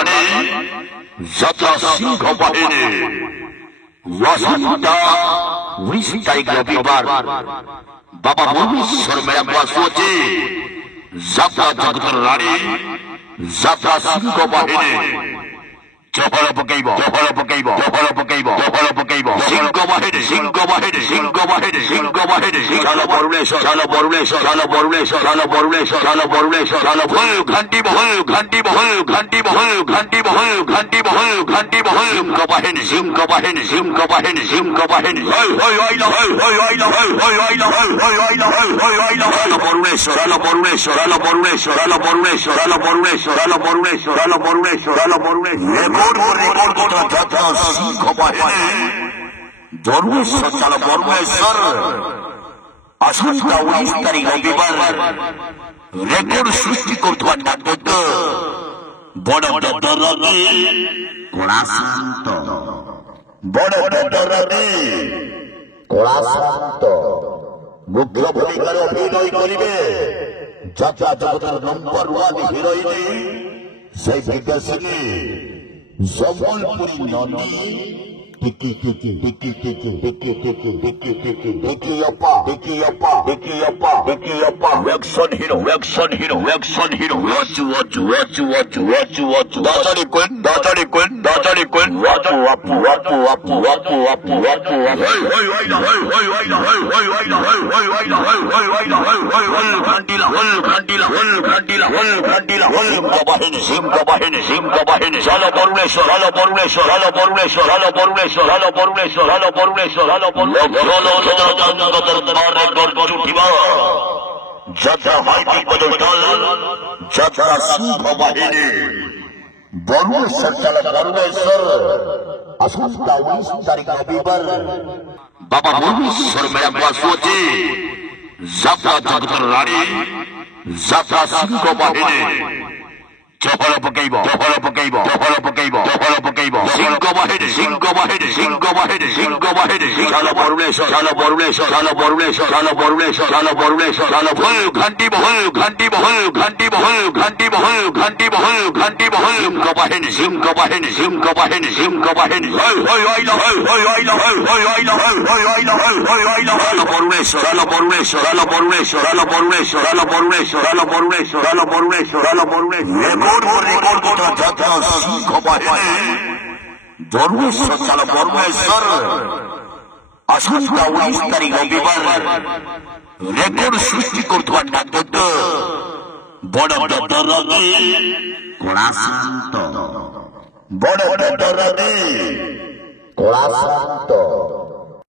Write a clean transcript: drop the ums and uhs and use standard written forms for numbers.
রানী যাত্রা সিংহ বাহিনী ওয়াসন্তা 19 তারিখ রবিবার বাবা মহেশ্বর মেলা বসুচি যাত্রা জগতের রানী যাত্রা সিংহ বাহিনী চহল পকাইব চহল পকাইব চহল পকাইব চহল পকাইব সিংহ বাহিনী সিংহ বাহিনী সিংহ বাহিনী সিংহ বাহিনী চলো বরুণেশ্বর চলো বরুণেশ্বর চলো বরুণেশ্বর চলো বরুণেশ্বর চলো বরুণেশ্বর চলো বল ঘন্টি বহল ঘন্টি বহল ঘন্টি বহল ঘন্টি বহল ঘন্টি বহল ঘন্টি বহল সিংহ বাহিনী সিংহ বাহিনী সিংহ বাহিনী সিংহ বাহিনী হই হই আইলা হই হই আইলা হই হই আইলা হই হই আইলা হই হই আইলা চলো বরুণেশ্বর চলো বরুণেশ্বর চলো বরুণেশ্বর চলো বরুণেশ্বর চলো বরুণেশ্বর চলো বরুণেশ্বর চলো বরুণেশ্বর চলো বরুণেশ্বর রেকর্ড করা যাত্রা সিংহ বাহিনী ধর্মেশ্বর চলো বরুণেশ্বর আসন্তা 19 তারিখ রবিবার রেকর্ড সৃষ্টি করতে ডাক্তার বড় ডরানি কোলাশান্ত বড় ডরানি কোলাশান্ত মুখ্য ভূমিকার অভিনয় করিবে যাত্রা জগতের নম্বর 1 হিরোইনি সেই বিকাশিনী সম্বলপুরী ননী টিকি টিকি টিকি টিকি টিকি টিকি টিকি টিকি টিকি আপা টিকি আপা টিকি আপা টিকি আপা action hero action hero action hero ওয়াচু ওয়াচু ওয়াচু ওয়াচু ওয়াচু ওয়াচু দাদারি কোন দাদারি কোন দাদারি কোন ওয়াচু আপু আপু আপু আপু আপু আপু হই হই আইলা হই হই আইলা হই হই আইলা হই হই আইলা হই হই আইলা হই হই হল ঘান্টিলা হল ঘান্টিলা হল ঘান্টিলা হল ঘান্টিলা হল সিংহ বাহিনী সিংহ বাহিনী চলো বরুণেশ্বর চলো বরুণেশ্বর চলো বরুণেশ্বর চলো বরুণেশ্বর হলো বরুণেশ্বর হলো বরুণেশ্বর হলো যাত্রা হাইটিক বদল দল যাত্রা সিংহ বাহিনী বরুণেশ্বর চলো বরুণেশ্বর আসন্তা 19 তারিখ রবিবার বাবা মহেশ্বর মেলা বসুচি যাত্রা জগতের রানী যাত্রা সিংহ বাহিনী চহল পকাইব চহল পকাইব চহল পকাইব চহল পকাইব সিংহ বাহিনী সিংহ বাহিনী সিংহ বাহিনী সিংহ বাহিনী চলো বরুণেশ্বর চলো বরুণেশ্বর চলো বরুণেশ্বর চলো বরুণেশ্বর চলো বরুণেশ্বর চলো বল ঘন্টি বহল ঘন্টি বহল ঘন্টি বহল ঘন্টি বহল ঘন্টি বহল ঘন্টি বহল সিংহ বাহিনী সিংহ বাহিনী সিংহ বাহিনী সিংহ বাহিনী হই হই আইলা হই হই আইলা হই হই আইলা হই হই আইলা হই হই আইলা চলো বরুণেশ্বর চলো বরুণেশ্বর চলো বরুণেশ্বর চলো বরুণেশ্বর চলো বরুণেশ্বর চলো বরুণেশ্বর চলো বরুণেশ্বর চলো বরুণেশ্বর রেকর্ড করা যাত্রা সিংহ বাহিনী ধর্মেশ্বর চলো বরুণেশ্বর আসন্তা 19 তারিখ রবিবার রেকর্ড সৃষ্টি করতে ডাক্তার বড় ডরানি কোলাশান্ত বড় ডরানি কোলাশান্ত